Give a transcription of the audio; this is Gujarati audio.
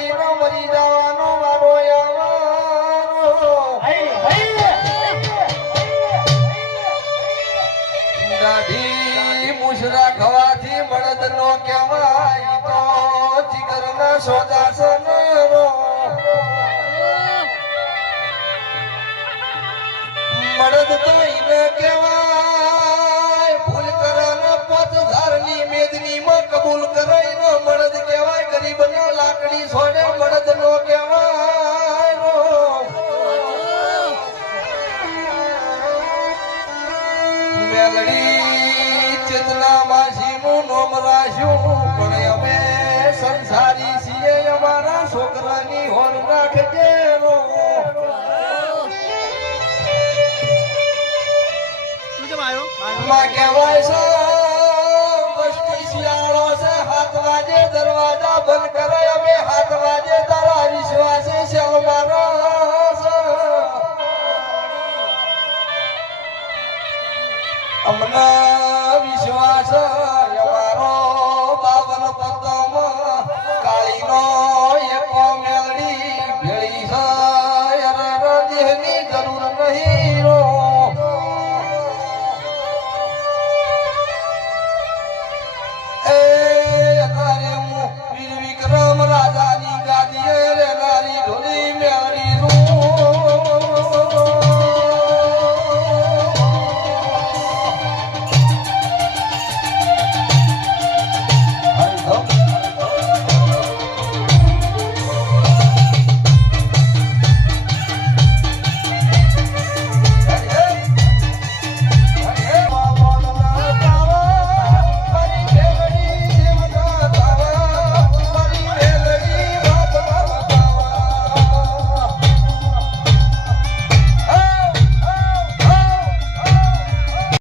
પડીને મરી જવાનો વારો દાઢી મુશરા ખવાથી મળદ નો કહેવાય તો જીગર ના સોદાસન મળદ તો એને કહેવાય ભૂલ કરે 5000 ની મેદની માં કબૂલ કરે મળદ કહેવાય ગરીબ નો લાકડી છોડે મળદ નો કહેવાય મેલડી ચેતના માસી નું નામ રાખ્યું પણ અમે સંસારી છીએ અમારા છોકરાની હોર નાખજે કહેવાય છે વસ્તી શિયાળો છે 7 વાગે દરવાજા બંધ કરે અમે 7 વાગે તારા વિશ્વાસે શેલ મારો અમને વિશ્વાસ